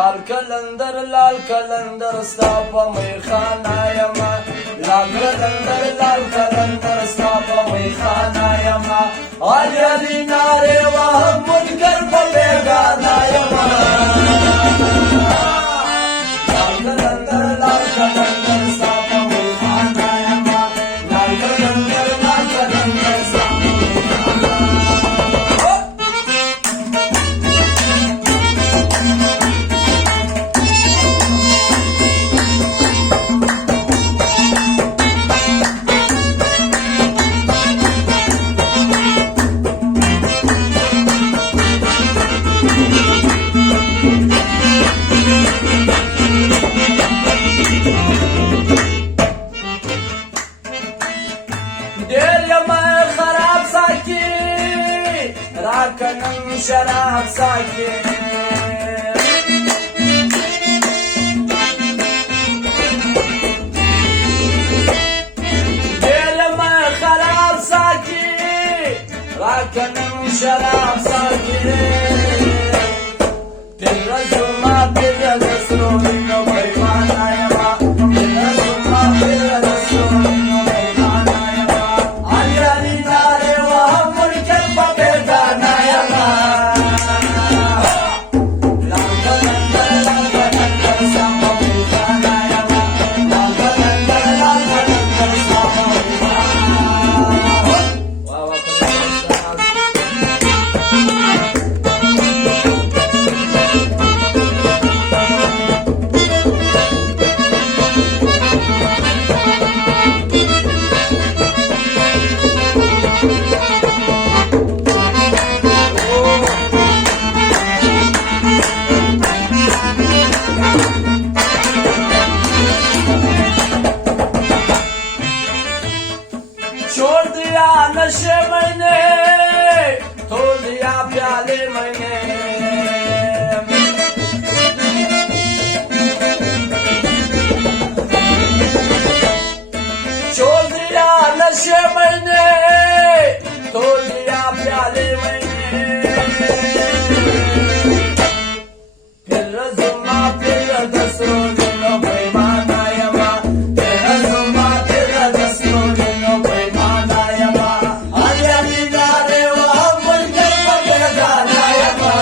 لال کلندر ستا په میخانه یمه لال کلندر ستا په میخانه یمه علي نارې وهم منکر په بیګانه یمه لال کلندر ستا په میخانه یمه لال کلندر ستا په راکنم شراب ساکی دل من خراب ساکی راکنم شراب ساکی دل رزوما دل رسولی نو بیمانا یما دل رزوما دل رسولی نو بیمانا یما علی ناره وهم منکر ببیدانا छोड़ दिया नशे मैंने तोड़ दिया प्याले मैंने छोड़ दिया नशे मैंने तोड़ दिया प्याले मैंने फिर रज़ुमा फिर दसरो दिलो बेईमाना यमा फिर रज़ुमा फिर दसरो दिलो बेईमाना यमा अली नारे वहाँ मुनकर बबेगाना यमा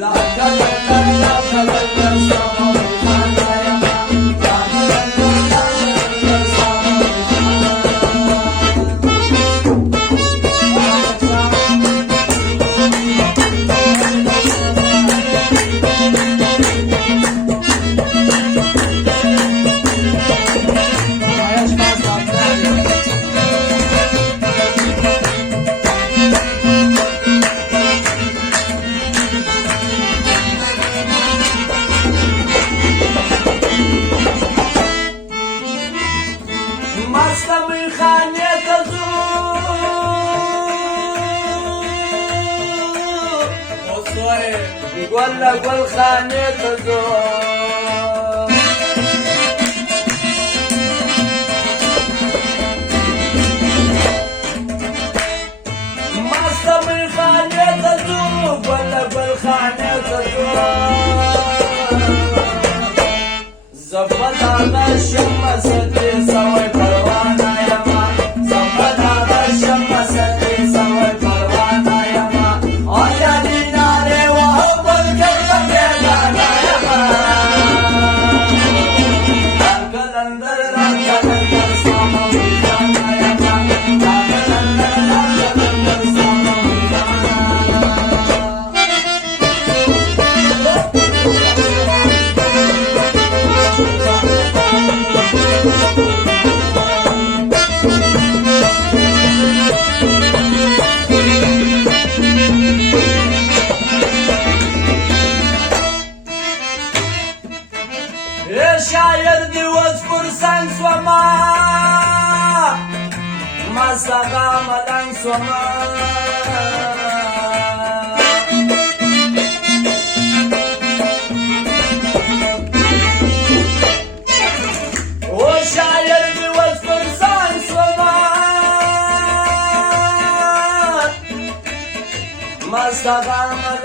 ला कलंदर सामा बेईमाना यमा ला कलंदर सामा मस्त खाने तजू गोल खाने तजू मस्त खाने तजू गोल खाने तजू जबरदस्त शम्स ते सवय परवाना यमा जबरदस्त शम्स ते सवय परवाना यमा अली नारे वहाँ मुनकर बबेगाना यमा लाल कलंदर सामा बेईमाना यमा लाल कलंदर सामा شاعر دیوز پرسنگ سوما مساقا مدنگ سوما او شاعر دیوز پرسنگ سوما مساقا